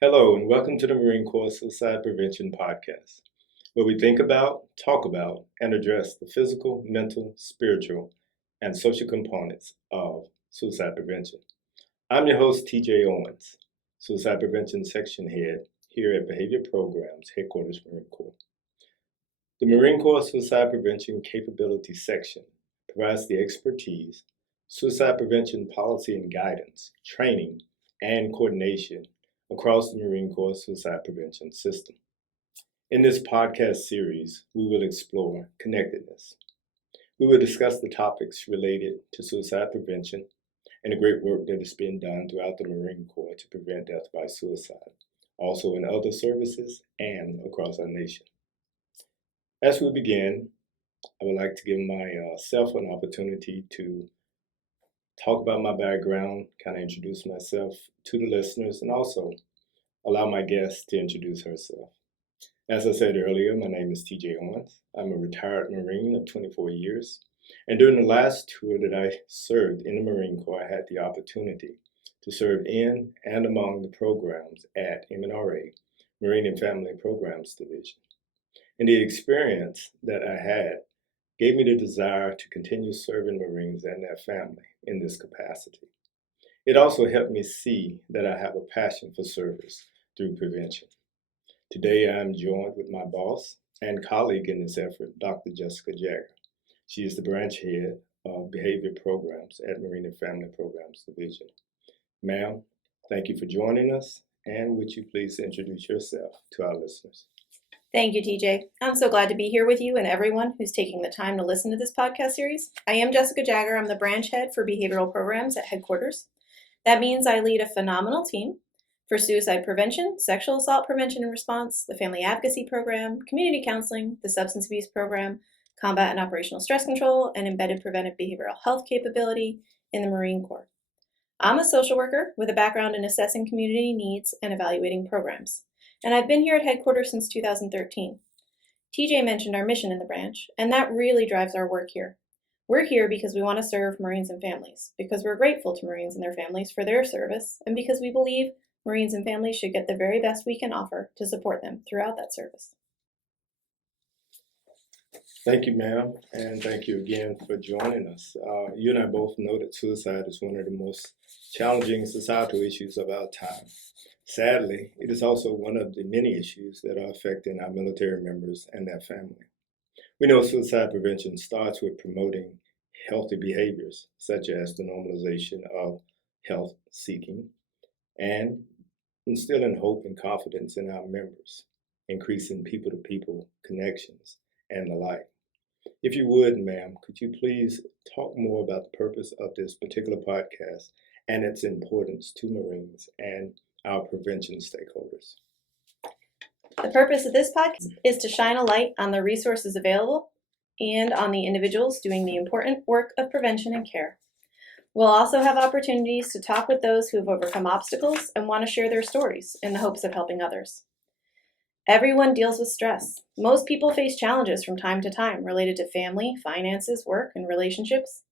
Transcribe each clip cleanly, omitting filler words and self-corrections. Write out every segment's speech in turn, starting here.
Hello, and welcome to the Marine Corps Suicide Prevention Podcast, where we think about, talk about, and address the physical, mental, spiritual, and social components of suicide prevention. I'm your host, TJ Owens, Suicide Prevention Section Head here at Behavior Programs, Headquarters Marine Corps. The Marine Corps Suicide Prevention Capability Section provides the expertise, suicide prevention policy and guidance, training, and coordination across the Marine Corps suicide prevention system. In this podcast series, we will explore connectedness. We will discuss the topics related to suicide prevention and the great work that is being done throughout the Marine Corps to prevent death by suicide, also in other services and across our nation. As we begin, I would like to give myself an opportunity to talk about my background, kind of introduce myself to the listeners, and also allow my guest to introduce herself. As I said earlier, my name is TJ Owens. I'm a retired Marine of 24 years. And during the last tour that I served in the Marine Corps, I had the opportunity to serve in and among the programs at MNRA, Marine and Family Programs Division. And the experience that I had gave me the desire to continue serving Marines and their family in this capacity. It also helped me see that I have a passion for service through prevention. Today I am joined with my boss and colleague in this effort, Dr. Jessica Jagger. She is the branch head of behavior programs at Marine and Family Programs Division. Ma'am, thank you for joining us, and would you please introduce yourself to our listeners? Thank you, TJ. I'm so glad to be here with you and everyone who's taking the time to listen to this podcast series. I am Jessica Jagger. I'm the branch head for behavioral programs at headquarters. That means I lead a phenomenal team for suicide prevention, sexual assault prevention and response, the family advocacy program, community counseling, the substance abuse program, combat and operational stress control, and embedded preventive behavioral health capability in the Marine Corps. I'm a social worker with a background in assessing community needs and evaluating programs. And I've been here at headquarters since 2013. TJ mentioned our mission in the branch, and that really drives our work here. We're here because we want to serve Marines and families, because we're grateful to Marines and their families for their service, and because we believe Marines and families should get the very best we can offer to support them throughout that service. Thank you, ma'am, and thank you again for joining us. You and I both know that suicide is one of the most challenging societal issues of our time. Sadly, it is also one of the many issues that are affecting our military members and their family. We know suicide prevention starts with promoting healthy behaviors, such as the normalization of health seeking, and instilling hope and confidence in our members, increasing people-to-people connections, and the like. If you would, ma'am, could you please talk more about the purpose of this particular podcast and its importance to Marines and our prevention stakeholders? The purpose of this podcast is to shine a light on the resources available and on the individuals doing the important work of prevention and care. We'll also have opportunities to talk with those who have overcome obstacles and want to share their stories in the hopes of helping others. Everyone deals with stress. Most people face challenges from time to time related to family, finances, work, and relationships.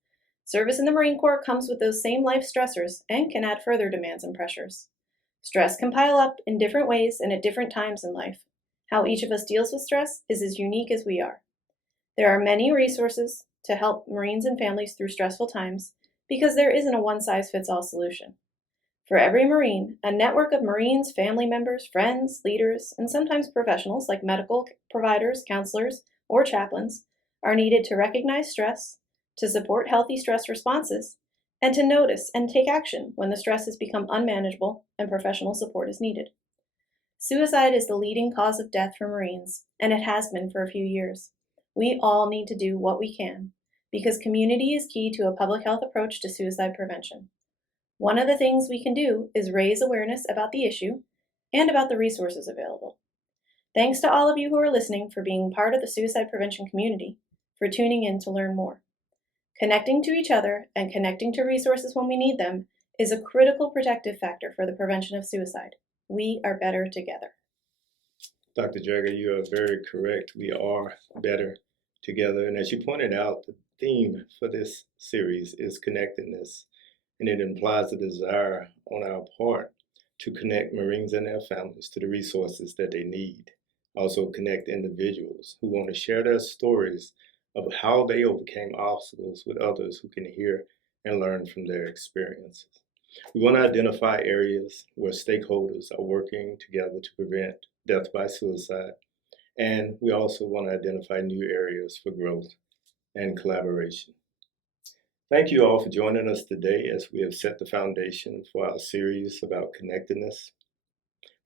Service in the Marine Corps comes with those same life stressors and can add further demands and pressures. Stress can pile up in different ways and at different times in life. How each of us deals with stress is as unique as we are. There are many resources to help Marines and families through stressful times because there isn't a one-size-fits-all solution. For every Marine, a network of Marines, family members, friends, leaders, and sometimes professionals like medical providers, counselors, or chaplains are needed to recognize stress, to support healthy stress responses, and to notice and take action when the stress has become unmanageable and professional support is needed. Suicide is the leading cause of death for Marines, and it has been for a few years. We all need to do what we can, because community is key to a public health approach to suicide prevention. One of the things we can do is raise awareness about the issue and about the resources available. Thanks to all of you who are listening for being part of the suicide prevention community, for tuning in to learn more. Connecting to each other and connecting to resources when we need them is a critical protective factor for the prevention of suicide. We are better together. Dr. Jagger, you are very correct. We are better together. And as you pointed out, the theme for this series is connectedness, and it implies a desire on our part to connect Marines and their families to the resources that they need. Also connect individuals who want to share their stories of how they overcame obstacles with others who can hear and learn from their experiences. We want to identify areas where stakeholders are working together to prevent death by suicide, and we also want to identify new areas for growth and collaboration. Thank you all for joining us today as we have set the foundation for our series about connectedness.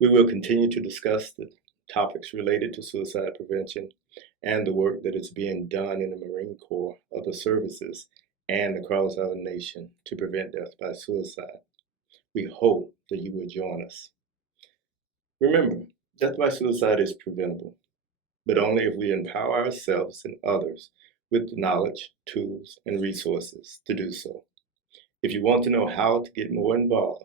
We will continue to discuss the topics related to suicide prevention and the work that is being done in the Marine Corps, other services, and across our nation to prevent death by suicide. We hope that you will join us. Remember, death by suicide is preventable, but only if we empower ourselves and others with the knowledge, tools, and resources to do so. If you want to know how to get more involved,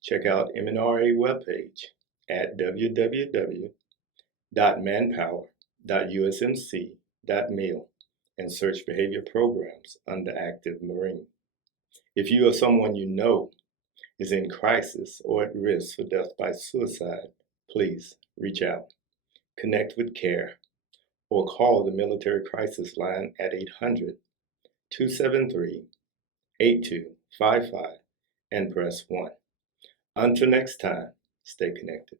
check out MNRA webpage at www.manpower.usmc.mil and search Behavior Programs under Active Marine. If you or someone you know is in crisis or at risk for death by suicide, please reach out, connect with CARE, or call the Military Crisis Line at 800-273-8255 and press 1. Until next time, stay connected.